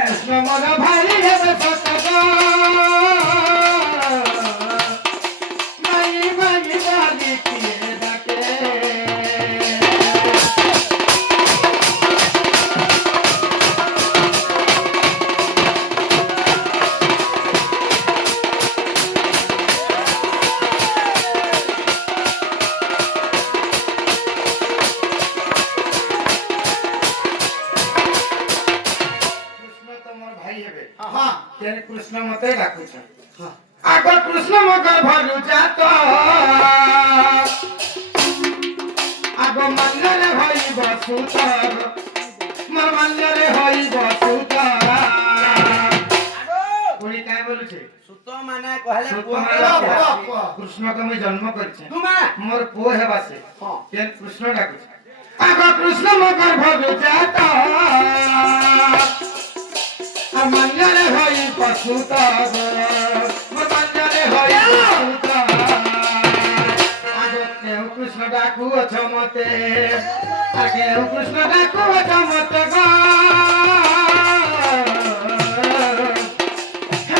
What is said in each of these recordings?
কৃষ্ণ মন ভাই হেবে সতগ মাই মাই বালি কিয়ে ডাকে কৃষ্ণ মতে ডাকুছ আগ কৃষ্ণ মগর ভরু যাত আগ মাল্যরে হই বসুত মোর মাল্যরে হই বসুত পুনি কাই বলুছে সুত মানে কহলে কৃষ্ণ কে মই জন্ম করছে মোর পো হেবাসে কেন কৃষ্ণ ডাকুছে আগ কৃষ্ণ মগর ভরু যাত মাল্যরে হই বসুত মাল্যরে হই বসুত আগে কেউ কৃষ্ণ ডাকু অছ মতে আগে কৃষ্ণ ডাকু অছ মতে গো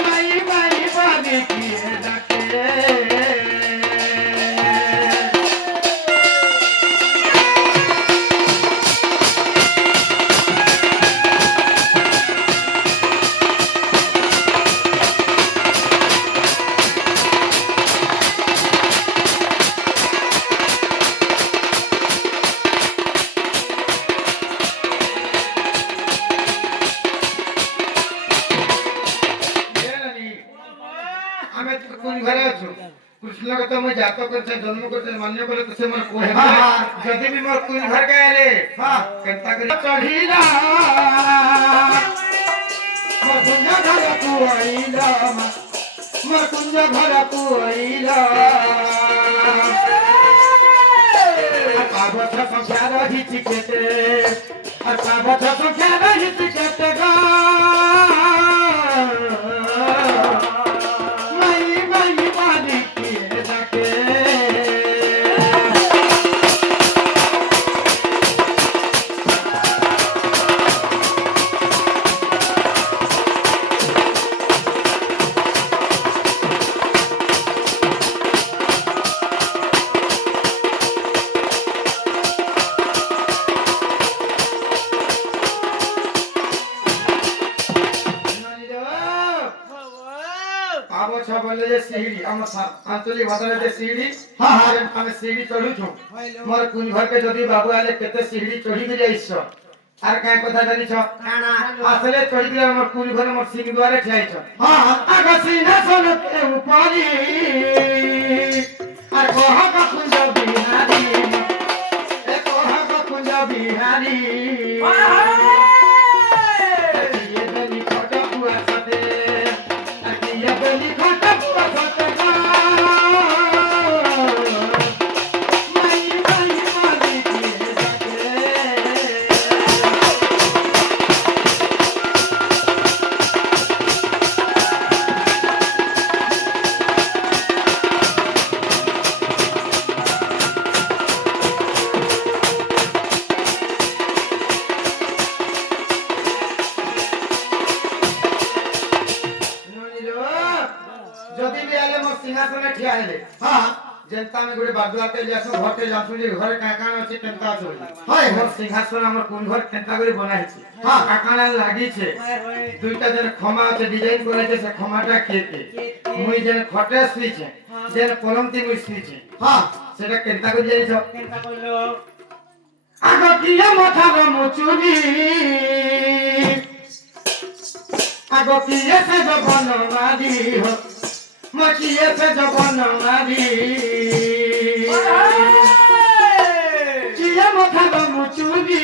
মাই মাই বালি কিয়ে ডাকে কৃষ্ণ কথা মই জাত করছে জন্ম করছে মান্য করে তো সে মোর কোহে যদি বি মোর কুল ঘর গে রে কেনতা করে চढ़ीला মোর কুঞ্জ ঘর কু আইলা মোর কুঞ্জ ঘর কু আইলা পাবছ সংখ্যা রহিছি কেতে আর পাবছ সংখ্যা রহিছি কেতে গো বলে যে সিঁড়ি আমার আঞ্চলিক ভাষায় যে সিঁড়ি আমি সিঁড়ি চড়ুছু মোর কুন ঘরকে যদি বাবু আলে কেতে সিঁড়ি চড়ি গে যাইছ আর কাই কথা জানিছ আসলে চড়ি গেলে আমার কুন ঘরে মোর সিং দুয়ারে ঠিয়াইছ আগ সিংহাসন কে উপরি আর কহ কুঞ্জ বিহারি এ কহ কুঞ্জ বিহারি যদি বি আলে মোর সিংহাসনে ঠিয়া হেলে যেনতা আমি গুড়ে বাদুয়াতে যাসু ঘরতে যাসু যে ঘরে কাকান আছে কেনতা আছে হয় মোর সিংহাসন আমার কোন ঘর কেনতা করে বনাইছি কাকানা লাগিছে দুইটা যেন ক্ষমা আছে ডিজাইন করেছে সে ক্ষমাটা কেতে মুই যেন খটে শুইছে যেন পলমতি মুই শুইছে সেটা কেনতা করে জানিছ কেনতা কইলো আগ কিয়া মাথা মুচুরি আগ কিয়া সে জবন মারি হো মকিয়ে সে জবন মারি কিয়া মাথা মুচুরি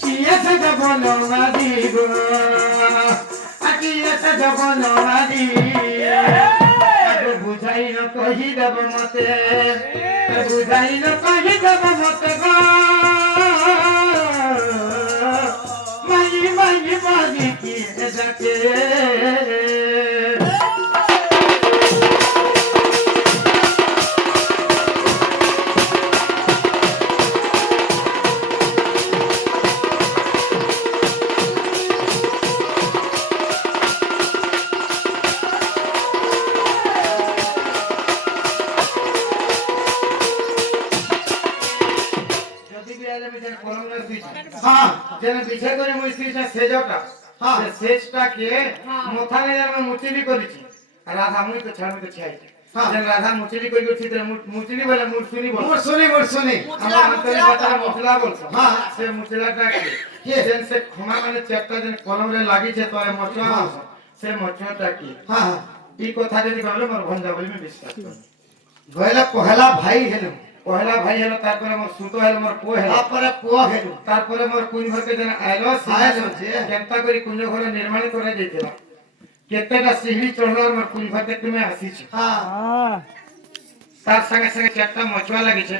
কিয়া সে জবন মারি গো কিয়া সে জবন মারি আগ বুঝাই ন কহি দেব মতে বুঝাই ন কহি দেব মতে গো মাই মাই বালি কিয়ে ডাকে বিয়ালে আমি যেন কলম না দিছি হ্যাঁ যেন বিছে করে মুই সিটা সেজটা হ্যাঁ। সে সেজটাকে মোথানে যেন মুচিবি করেছি আর রাধা মুই তো ছাড় মুই তো ছাইছি হ্যাঁ। যেন রাধা মুচিবি কই করছি তো মুচিবি বলে মুরসুনি বল মোর শুনি আমার অন্তরে কথা মুচলা বলছ হ্যাঁ। সে মুচলাটা কি কে? যেন সে ক্ষমা মানে চ্যাপটা যেন কলমরে লাগিছে তোরে মচুয়া হ্যাঁ। বলছ সে মচুয়াটা কি হ্যাঁ হ্যাঁ এই কথা যদি কইলে মোর ভঞ্জা বলি আমি বিশ্বাস করি বইলা পহেলা ভাই হেলু পহেলা ভাই হলো তারপরে মোর সুতো হলো মোর পো হলো তারপরে পুয়া হেলু তারপরে মোর কুঞ্জ ঘরকে যেন আইলো আইলো যে। কেনতা করে কুঞ্জ ঘরে নির্মাণ করে দিয়েছিল কেতেটা সিঁড়ি চড়লো আর মোর কুঞ্জ ঘরকে তুমি আসিছ হ্যাঁ তার সঙ্গে সঙ্গে চারটা মচুয়া লাগিছে